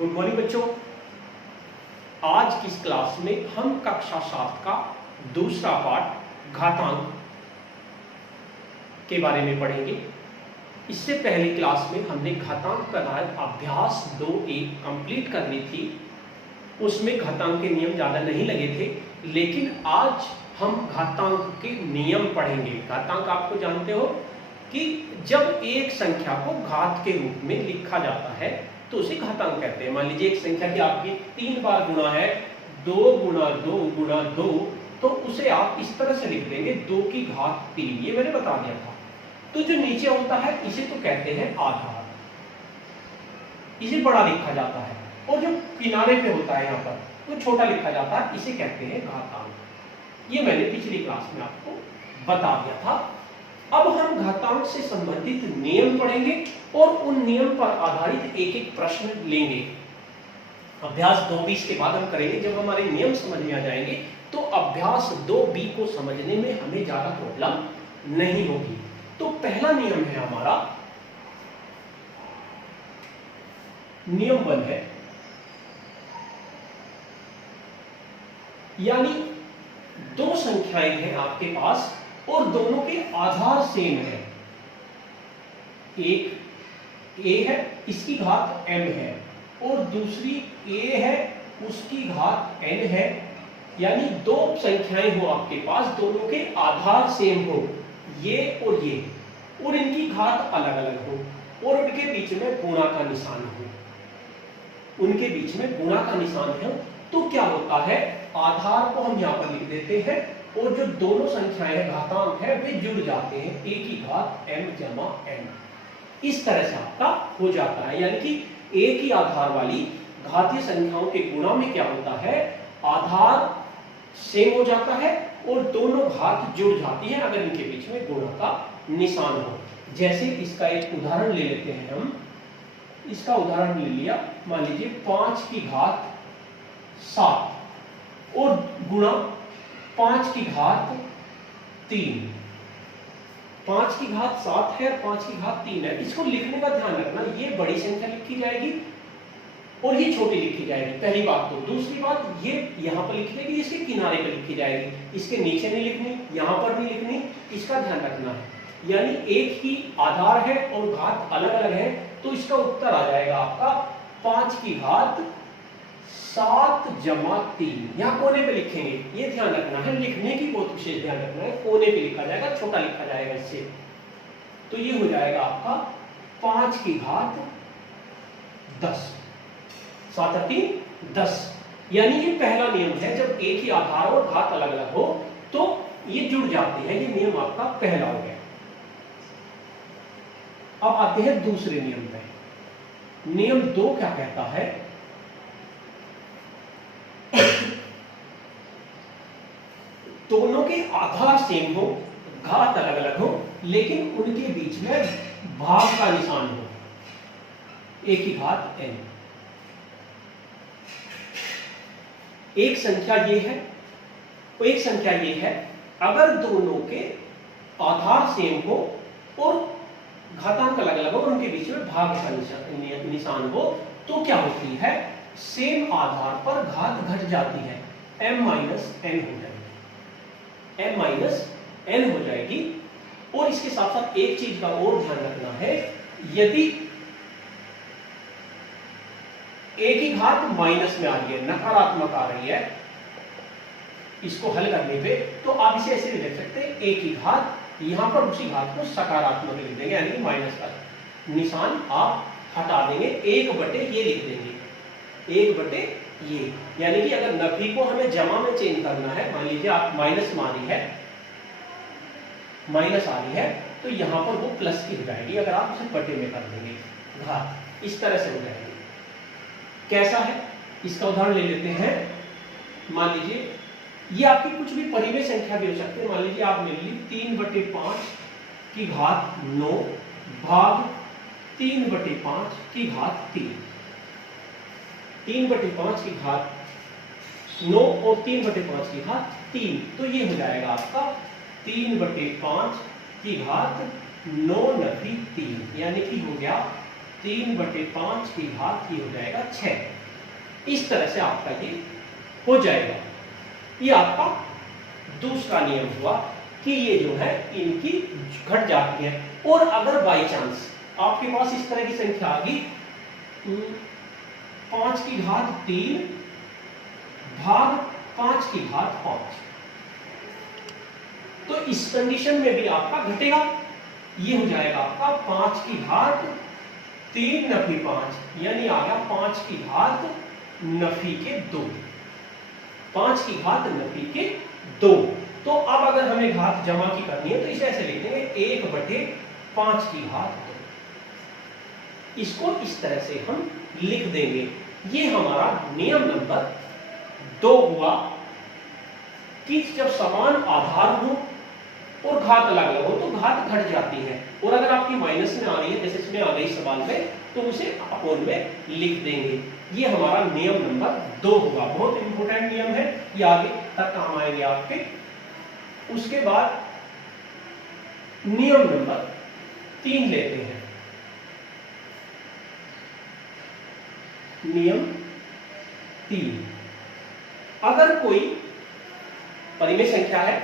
Good morning बच्चों। आज की इस क्लास में हम कक्षा 7 का दूसरा पार्ट घातांक के बारे में पढ़ेंगे। इससे पहली क्लास में हमने घातांक प्रकार अभ्यास 2.1 कंप्लीट करनी थी। उसमें घातांक के नियम ज़्यादा नहीं लगे थे, लेकिन आज हम घातांक के नियम पढ़ेंगे। घातांक आपको जानते हो कि जब एक संख्या को घात के रूप में लिखा जाता है तो उसे घातांक कहते हैं। मान लीजिए एक संख्या की आपकी 3 बार गुणा है, 2 गुणा 2 गुणा 2, तो उसे आप इस तरह से लिख देंगे 2 की घात 3। ये मैंने बता दिया था। तो जो नीचे होता है इसे तो कहते हैं आधार, इसे बड़ा लिखा जाता है, और जो किनारे पे होता है यहाँ पर वो छोटा लिखा जाता है, इसे कहते हैं घातांक। ये मैंने पिछली क्लास में आपको बता दिया था। अब हम घातांक से संबंधित नियम पढ़ेंगे और उन नियम पर आधारित एक एक प्रश्न लेंगे। अभ्यास 2b के बाद हम करेंगे। जब हमारे नियम समझ में आ जाएंगे तो अभ्यास 2b को समझने में हमें ज्यादा प्रॉब्लम नहीं होगी। तो पहला नियम है हमारा, नियम 1 है, यानी दो संख्याएं हैं आपके पास और दोनों के आधार सेम है। एक a है, इसकी घात m है, और दूसरी a है, उसकी घात n है। यानी दो संख्याएं हो आपके पास, दोनों के आधार सेम हो, ये, और इनकी घात अलग अलग हो और उनके बीच में गुणा का निशान हो, उनके बीच में गुणा का निशान है। तो क्या होता है, आधार को हम यहां पर लिख देते हैं और जो दोनों संख्याएं हैं, घातांक है, वे जुड़ जाते हैं, a की घात m जमा n। इस तरह से आपका हो जाता है। यानी कि a की आधार वाली घातीय संख्याओं के गुणा में क्या होता है, आधार सेम हो जाता है और दोनों घात जुड़ जाती है अगर इनके बीच में गुणा का निशान हो। जैसे इसका एक उदाहरण ले लेते हैं हम। इसका उदाहरण ले लिया, मान लीजिए 5 की घात 7 और गुणा 5 की घात 3। 5 की घात 7 है, 5 की घात 3 है। इसको लिखने का ध्यान रखना, ये बड़ी संख्या लिखी जाएगी और ये छोटी लिखी जाएगी, पहली बात। तो दूसरी बात, ये यहां पर लिखी जाएगी, इसके किनारे पर लिखी जाएगी, इसके नीचे नहीं लिखनी, यहां पर नहीं लिखनी, इसका ध्यान रखना है। यानी एक ही आधार है और घात अलग अलग है, तो इसका उत्तर आ जाएगा आपका 5 की घात 7 जमा 3। यहाँ कोने पे लिखेंगे, ये ध्यान रखना है, लिखने की बहुत विशेष ध्यान रखना है। कोने पे लिखा जाएगा, छोटा लिखा जाएगा इससे। तो ये हो जाएगा आपका 5 की घात 10, 7 और 3 10। यानी ये पहला नियम है, जब एक ही आधार और घात अलग अलग हो तो ये जुड़ जाते हैं। ये नियम आपका पहला हो गया। अब आते हैं दूसरे नियम पे। नियम 2 क्या कहता है, दोनों के आधार सेम हो, घात अलग अलग हो, लेकिन उनके बीच में भाग का निशान हो, a की घात n। एक संख्या ये है और एक संख्या ये है। अगर दोनों के आधार सेम हो और घातांक अलग अलग हो, उनके बीच में भाग का निशान हो, तो क्या होती है, सेम आधार पर घात घट जाती है, m माइनस n हो जाएगी, m माइनस n हो जाएगी। और इसके साथ साथ एक चीज का और ध्यान रखना है, यदि a की घात माइनस में आ रही है, नकारात्मक आ रही है, इसको हल करने पे तो आप इसे ऐसे लिख सकते हैं, a की घात, यहां पर उसी घात को सकारात्मक लिख देंगे, यानी कि माइनस का निशान आप हटा देंगे, 1 बटे ये लिख देंगे, 1 बटे ये। यानी कि अगर नफी को हमें जमा में चेंज करना है, मान लीजिए आप माइनस में आ रही है, माइनस आ रही है, तो यहां पर वो प्लस की हो जाएगी अगर आप उसे बटे में कर देंगे, घात इस तरह से हो जाएगी। कैसा है, इसका उदाहरण ले लेते हैं। मान लीजिए ये आपकी कुछ भी परिमेय संख्या भी हो सकती है। मान लीजिए आप ले ली 3/5 की घात 9 भाग 3/5 की घात 3। 3/5 की घात 9 और 3/5 की घात 3, तो ये हो जाएगा आपका 3/5 की घात 9 - 3, यानी कि हो गया 3/5 की घात ये हो जाएगा 6। इस तरह से आपका ये हो जाएगा। ये आपका दूसरा नियम हुआ कि ये जो है इनकी घट जाती है। और अगर बाई चांस आपके पास इस तरह की संख्या आ गई 5 की घात 3 भाग 5 की घात 5, तो इस कंडीशन में भी आपका घटेगा। ये हो जाएगा आपका 5 की घात 3 नफी 5, यानी आ गया 5 की घात नफी के 2, 5 की घात नफी के 2। तो अब अगर हमें घात जमा की करनी है तो इसे ऐसे लिख देंगे 1/5 की घात 2। इसको इस तरह से हम लिख देंगे। ये हमारा नियम नंबर 2 हुआ कि जब समान आधार हो और घात अलग अलग हो तो घात घट जाती है। और अगर आपकी माइनस में आ रही है, जैसे इसमें आ गई सवाल में, तो उसे अपोन में लिख देंगे। ये हमारा नियम नंबर 2 हुआ। बहुत इंपॉर्टेंट नियम है, ये आगे तक काम आएंगे आपके। उसके बाद नियम नंबर 3 लेते हैं। नियम 3, अगर कोई परिमेय संख्या है,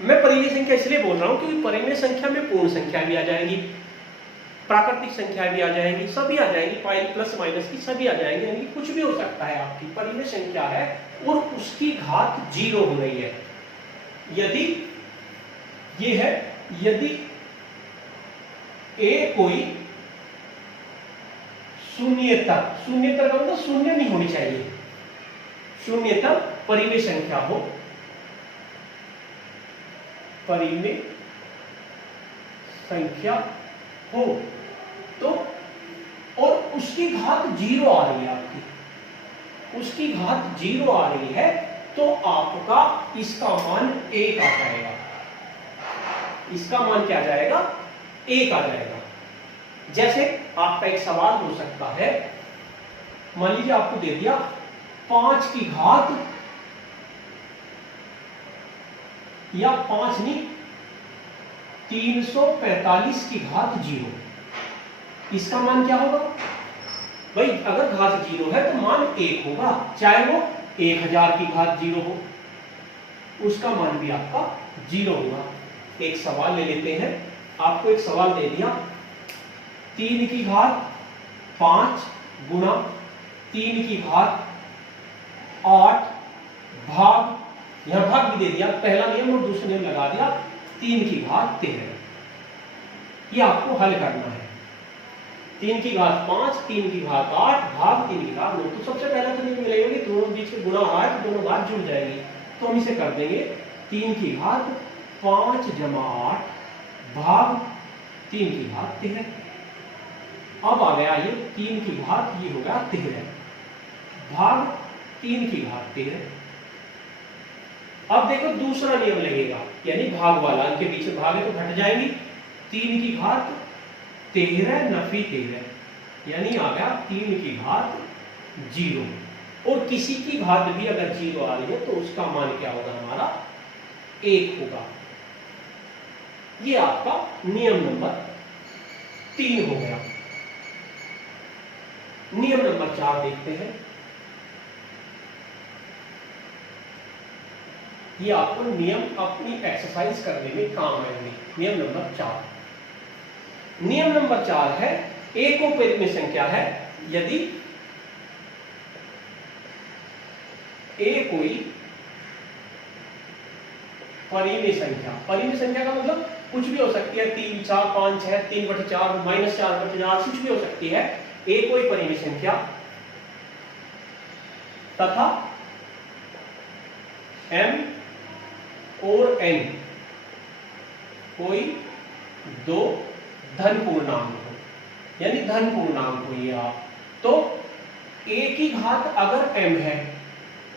मैं परिमेय संख्या इसलिए बोल रहा हूं क्योंकि परिमेय संख्या में पूर्ण संख्या भी आ जाएंगी, प्राकृतिक संख्या भी आ जाएंगी, सभी आ जाएंगी, पाई प्लस माइनस की सभी आ जाएंगी, यानी कुछ भी हो सकता है। आपकी परिमेय संख्या है और उसकी घात 0 हो रही है। यदि ये है, यदि a कोई शून्येतर, शून्येतर का मतलब शून्य नहीं होनी चाहिए, शून्येतर परिमेय संख्या हो, परिमेय संख्या हो तो, और उसकी घात 0 आ रही है, आपकी उसकी घात 0 आ रही है, तो आपका इसका मान 1 आ जाएगा। इसका मान क्या आ जाएगा? 1 आ जाएगा। जैसे आपका एक सवाल हो सकता है, मान लीजिए आपको दे दिया 5 की घात, या 5 नहीं 345 की घात 0, इसका मान क्या होगा भाई? अगर घात 0 है तो मान 1 होगा, चाहे वो 1000 की घात 0 हो, उसका मान भी आपका 0 होगा। एक सवाल ले लेते हैं। आपको एक सवाल दे दिया 3 की घात 5 गुना 3 की घात 8 भाग, यहां भाग भी दे दिया, पहला नियम और दूसरा नियम लगा दिया, 3 की घात 13। ये आपको हल करना है। 3 की घात 5, 3 की घात 8 भाग 3 की घात 9। तो सबसे पहला तो नियम मिलेगा कि दोनों बीच में गुणा आ है तो दोनों घात जुड़ जाएगी। तो हम इसे कर देंगे 3 की घात 5 जमा 8 भाग 3 की घात 13। अब आ गया ये 3 की घात, ये हो गया 13 भाग 3 की घात 13। अब देखो दूसरा नियम लगेगा, यानी भाग वाला, इनके पीछे भाग है तो घट जाएंगी। 3 की घात 13 नफी 13, यानी आ गया 3 की घात 0। और किसी की घात भी अगर 0 आ रही है तो उसका मान क्या होगा? हमारा 1 होगा। ये आपका नियम नंबर 3 हो गया। नियम नंबर 4 देखते हैं। ये आपको नियम अपनी एक्सरसाइज करने में काम आएंगे। नियम नंबर 4, नियम नंबर 4 है, a को परिमेय संख्या है, यदि a कोई परिमेय संख्या, परिमेय संख्या का मतलब कुछ भी हो सकती है, 3, 4, 5, 6, 3/4, -4/4, कुछ भी हो सकती है। a कोई परिमेय संख्या तथा m और n कोई 2 धन पूर्णांक हो, यानी धन पूर्णांक हो ये आप, तो a की घात अगर m है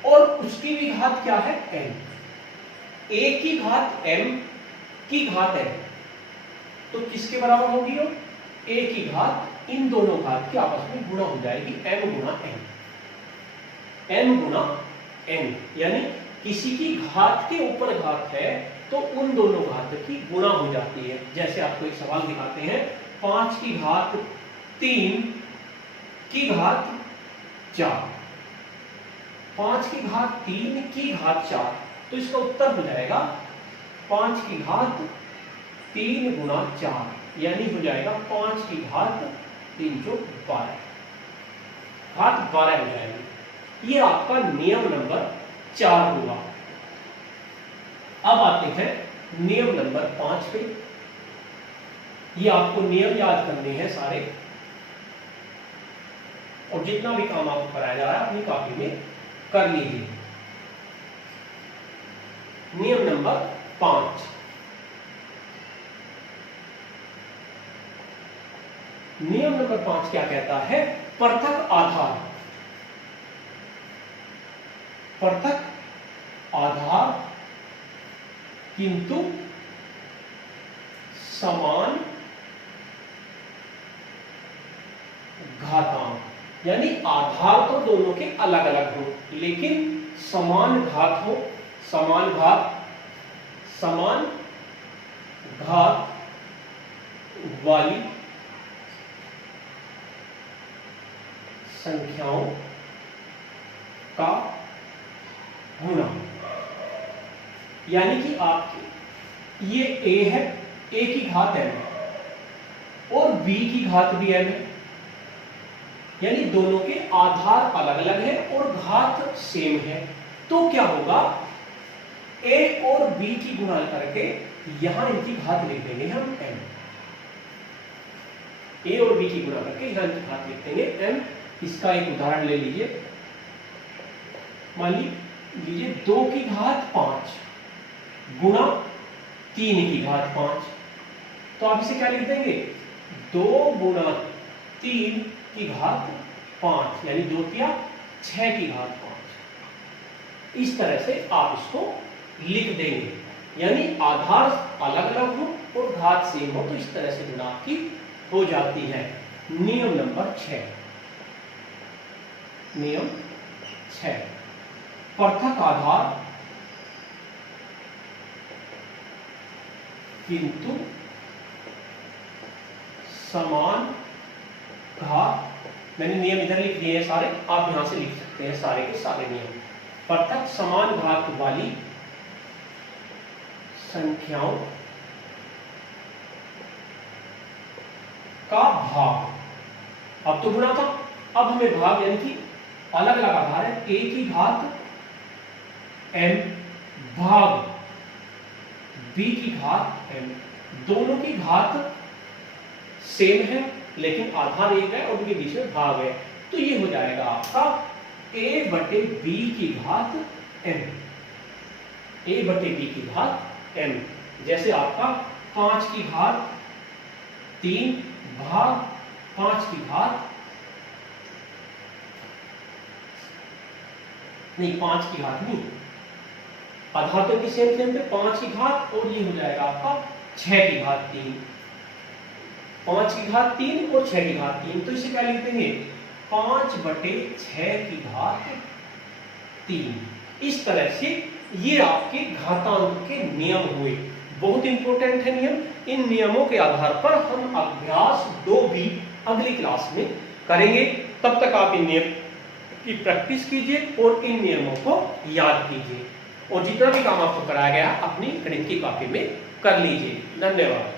और उसकी भी घात क्या है? n, a की घात m की घात n, तो किसके बराबर होगी? वो a की घात इन दोनों घात की आपस में गुणा हो जाएगी, m गुना n, m गुना n, यानी किसी की घात के ऊपर घात है तो उन दोनों घात की गुणा हो जाती है। जैसे आपको एक सवाल दिखाते हैं, 5 की घात 3 की घात 4, 5 की घात 3 की घात 4, तो इसका उत्तर हो जाएगा 5 की घात 3 गुणा 4, यानी हो जाएगा 5 की घात 3 जो 12, घात 12 हो जाएगी। ये आपका नियम नंबर 4 हुआ। अब आते हैं नियम नंबर 5 पे। ये आपको नियम याद करने हैं सारे, और जितना भी काम आपको कराया जा रहा है अपनी कॉपी में कर लीजिए। नियम नंबर 5, नियम नंबर 5 क्या कहता है? पृथक आधार, पृथक आधार किंतु समान घातांक, यानी आधार तो दोनों के अलग अलग हो लेकिन समान घात हो, समान घात, समान घात वाली संख्याओं का गुणा। यानी कि आपके ये a है, a की घात m है और b की घात भी m है, यानी दोनों के आधार अलग अलग है और घात सेम है। तो क्या होगा, a और b की गुणा करके यहां इनकी घात लिख देंगे हम m, a और b की गुणा करके यहां इनकी घात लिख देंगे m। इसका एक उदाहरण ले लीजिए, मान लीजिए 2 की घात 5 गुणा 3 की घात 5, तो आप इसे क्या लिख देंगे, 2 गुणा 3 की घात 5, यानी 2 किया 6 की घात 5। इस तरह से आप इसको लिख देंगे, यानी आधार अलग अलग हो और घात सेम हो, तो इस तरह से गुणा आपकी हो जाती है। नियम नंबर 6, नियम 6, पृथक आधार किंतु समान घात। मैंने नियम इधर लिख दिए हैं सारे, आप यहां से लिख सकते हैं सारे के सारे नियम। पृथक समान घात वाली संख्याओं का भाग। अब तो गुणा था, अब हमें भाग, यानी कि अलग अलग आधार है, a की घात m भाग b की घात m, दोनों की घात सेम है लेकिन आधार एक है और उनके बीच में भाग है, तो ये हो जाएगा आपका a बटे b की घात m, a बटे b की घात m। जैसे आपका 5 की घात 3 भाग 5 की घात नहीं, 5 की घात नहीं, आधार तो सेम सेम पे 5 की घात, और ये हो जाएगा आपका 6 की घात 3, 5 की घात 3 और 6 की घात 3, तो इसे क्या लिख देंगे, 5 बटे 6 की घात 3। इस तरह से ये आपके घातांक के नियम हुए, बहुत इंपॉर्टेंट है नियम। इन नियमों के आधार पर हम अभ्यास 2 भी अगली क्लास में करेंगे। तब तक आप इन नियम की प्रैक्टिस कीजिए और इन नियमों को याद कीजिए, और जितना भी काम आपको कराया गया अपनी गणित की कॉपी में कर लीजिए। धन्यवाद।